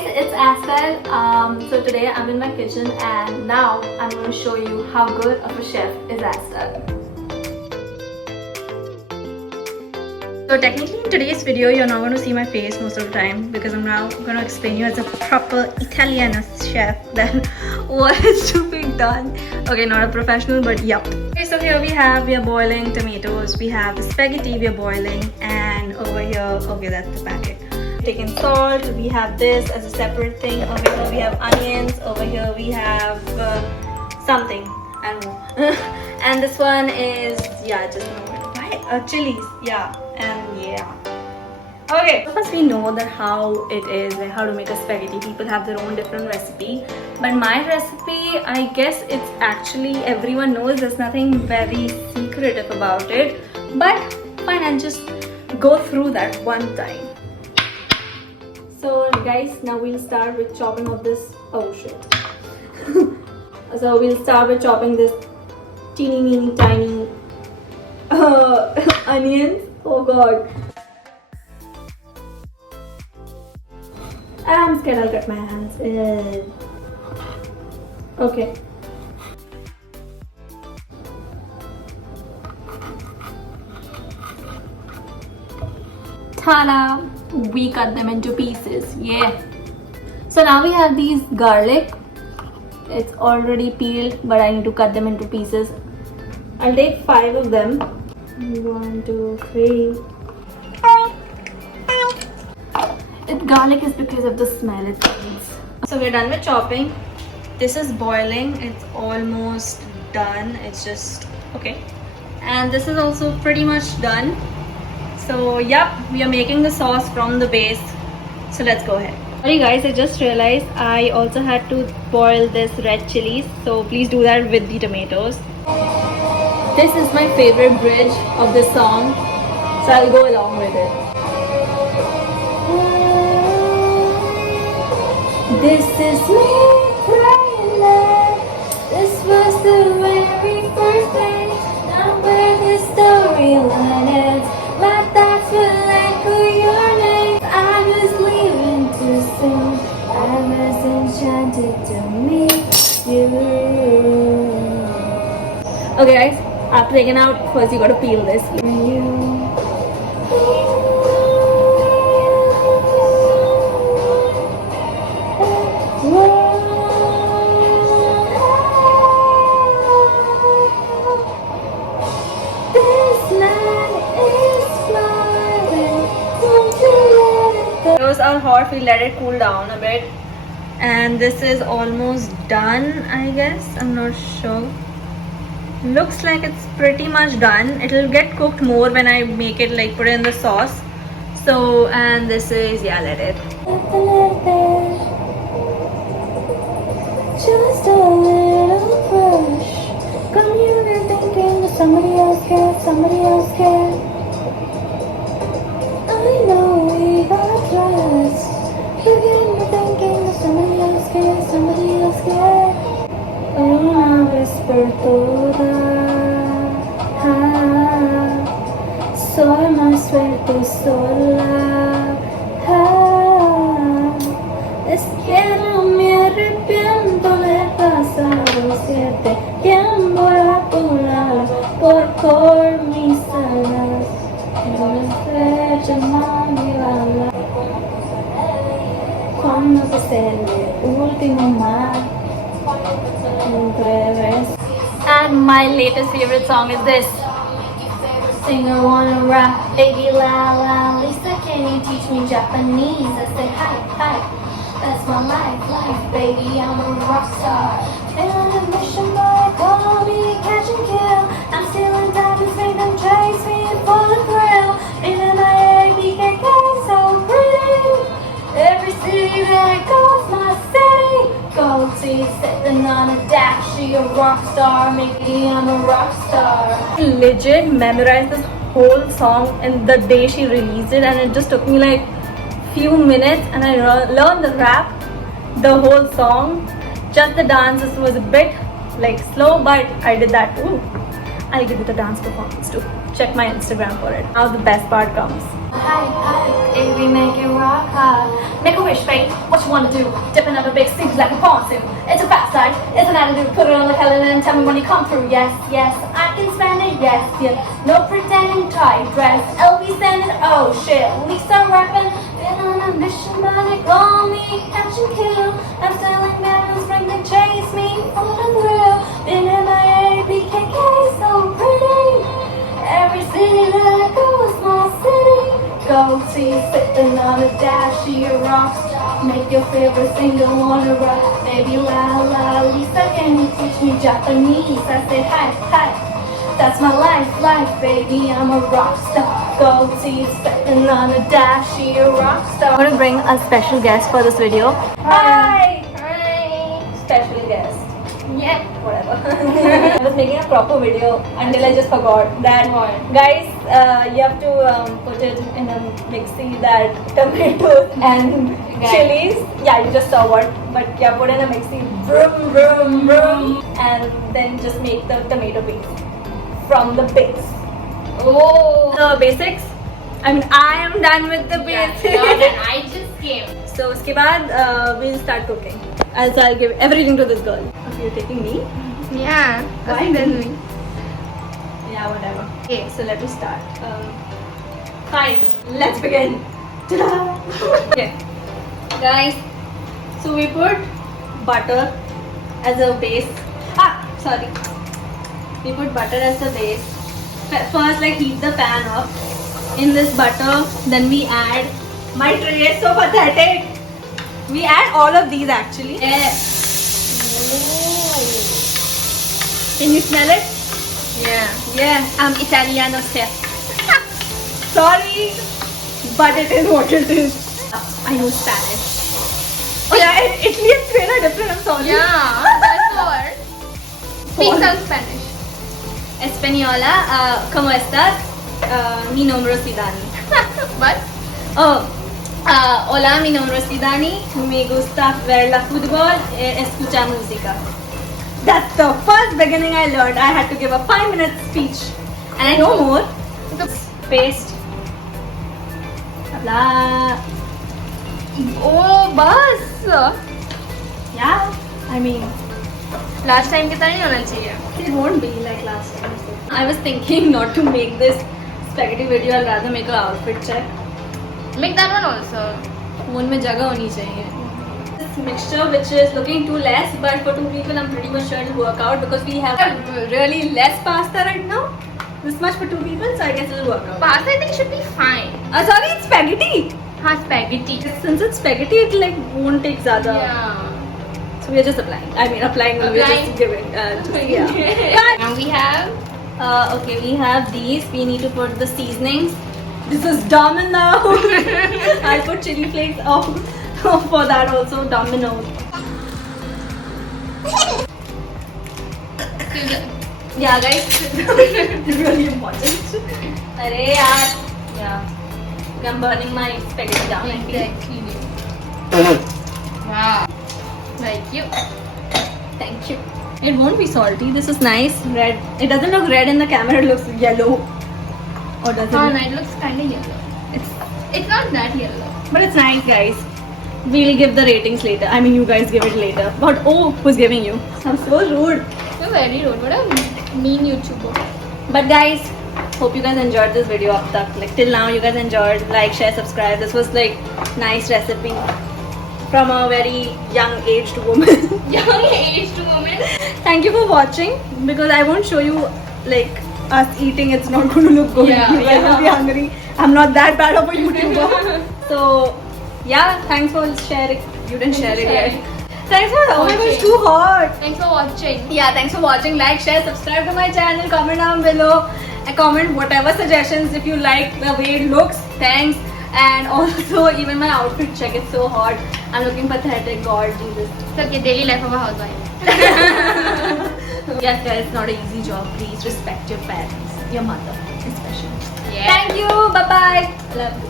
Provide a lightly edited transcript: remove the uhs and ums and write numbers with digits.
guys, it's Astile. So today I'm in my kitchen and now I'm going to show you how good of a chef is Astile. So technically in today's video you're not going to see my face most of the time because I'm now going to explain you as a proper Italian chef that what is to be done. Okay, not a professional, but yep. Okay, so here we are boiling tomatoes, we have the spaghetti we are boiling, and over here, okay, that's the packet. Taking salt, we have this as a separate thing. Over here we have onions, over here we have something, I don't know. And this one is, yeah, just chilies, yeah, and yeah. Okay, first we know that how it is, like how to make a spaghetti. People have their own different recipe, but my recipe, I guess it's actually everyone knows. There's nothing very secretive about it, but fine, I'll just go through that one time. So guys, now we'll start with chopping of this. Oh shit. So we'll start with chopping this teeny tiny onions. Oh god, I'm scared I'll cut my hands. Okay. Ta-da! We cut them into pieces. Yeah. So now we have these garlic. It's already peeled, but I need to cut them into pieces. I'll take 5 of them. 1, 2, 3. Garlic is because of the smell it brings. So we're done with chopping. This is boiling. It's almost done. It's just okay. And this is also pretty much done. So yep, we are making the sauce from the base. So let's go ahead. Sorry guys, I just realized I also had to boil this red chilies. So please do that with the tomatoes. This is my favorite bridge of this song. So I'll go along with it. This is me crying out. This was the very first day. Now where the storyline ends. My thoughts will echo your name. I was leaving too soon. I was enchanted to meet you. Okay guys, after taking out, first you gotta peel this. Those are hot, we let it cool down a bit, and this is almost done, I guess. I'm not sure. Looks like it's pretty much done. It'll get cooked more when I make it, like put it in the sauce. So, and this is, yeah, let it. Just a little push. Come here, you're thinking that somebody else cares, somebody else cares. I know we got trust. Again, you're thinking that somebody else cares, somebody else cares. Una whisper toda. Soy más suerte sola. Es que no me arrepiento del pasado. Siete tiempo a tu lado por mis alas. Cuando te cele último mar. And my latest favorite song is this. Singer wanna rap, baby la la. Lisa, can you teach me Japanese? I say hi. That's my life, baby. I'm a rock star. And on a mission, boy, call me catch and kill. I'm stealing diamonds, make them chase me for the thrill. In my BKK, so pretty. Every city that I go is my city. Gold teeth sitting on a dash. She a rock star, maybe I'm a rock star. Legit memorized this whole song in the day she released it, and it just took me like few minutes, and I learned the rap, the whole song. Just the dances was a bit like slow, but I did that too. I'll give it a dance performance too. Check my Instagram for it. Now the best part comes. Hi, hi, if we make it rock hard. Make a wish, babe. What you wanna do? Dip another big seems like a pontoon. It's a fast side, it's an attitude. Put it on the calendar and tell me when you come through. Yes, yes, I can spend it. Yes, yeah. No pretending, tight dress. LV standing. Oh shit, Lisa rapping. Been on a mission, but they call me catch and kill. I'm selling battles, bring and chase me for the thrill. Been in my ABKK, so pretty. Every city that I go is my city. Go see sitting on a dash, she a rock star. Make your favorite singer wanna rock. Baby la la, Lisa, can you teach me Japanese? I say hi, hi. That's my life, baby, I'm a rock star. Go see sitting on a dash, she a rock star. I'm gonna bring a special guest for this video. Hi! Hi. Special guest. Yeah. Whatever. I was making a proper video until I just forgot that. What? Guys, you have to put it in a mixie, that tomatoes and chilies. Yeah, you just saw what, but yeah, put in a mixie, vroom, vroom, vroom, and then just make the tomato paste from the base. Oh. The basics. I mean, I am done with the basics. Yeah, I just came. So, uske baad, we'll start cooking. So I'll give everything to this girl. Okay, you're taking me? Yeah. Why then me? Yeah, whatever. Okay, so let me start. Fine, let's begin. Ta-da! Okay, guys. So we put butter as a base. We put butter as the base. First, like, heat the pan up. In this butter, then we add. My tray is so pathetic. We add all of these actually. Can you smell it? Yeah. Yeah, I'm Italiano chef. Sorry, but it is what it is. I know Spanish. Oh yeah, Italy and Spain are different. I'm sorry. Yeah, that's what. Speak some Spanish. Española, ¿cómo estás? Mi nombre es Dani. What? Oh, hola, mi nombre es Dani. Me gusta ver la fútbol, escuchar música. That's the first beginning I learned. I had to give a 5-minute speech, and I know more. Paste. Blah. Oh, bus. Yeah, I mean, Last time कितना नहीं होना चाहिए. it won't be like last time. I was thinking not to make this spaghetti video. I'll rather make an outfit check. Make that one also. Phone में जगह होनी चाहिए. This mixture, which is looking too less, but for 2 people, I'm pretty much sure it'll work out because we have really less pasta right now. This much for 2 people, so I guess it'll work out. Pasta I think should be fine. Sorry, it's spaghetti. हाँ, spaghetti. Since it's spaghetti, it like won't take ज़्यादा. Yeah. So we're just applying. I mean, we're just giving. Yeah. Now we have. Okay, we have these. We need to put the seasonings. This is domino. I'll put chili flakes for that also. Domino. Yeah, guys. It's really important. Arey yaar. Yeah. I'm burning my spaghetti down. Exactly. Wow. Like you. Thank you. It won't be salty. This is nice. Red. It doesn't look red in the camera. It looks yellow. Or does it? Oh, look- no, it looks kind of yellow. It's not that yellow. But it's nice, guys. We'll give the ratings later. I mean, you guys give it later. But oh, who's giving you? I'm so rude. You're very rude. What a mean YouTuber. But guys, hope you guys enjoyed this video up tak. Like till now, you guys enjoyed. Like, share, subscribe. This was like nice recipe from a very young aged woman. Young aged woman. Thank you for watching, because I won't show you like us eating. It's not going to look good. Yeah, You guys will be hungry. I'm not that bad of a YouTuber. So yeah, thanks for sharing. You didn't share it yet. Thanks for, oh my god, it's too hot. Thanks for watching. Yeah, thanks for watching. Like, share, subscribe to my channel, comment down below, and comment whatever suggestions if you like the way it looks. Thanks. And also, even my outfit check, it's so hot. I'm looking pathetic. God, Jesus. It's okay, daily life of a housewife. Yes, guys, it's not an easy job. Please respect your parents, your mother, especially. Yeah. Thank you. Bye bye. Love you.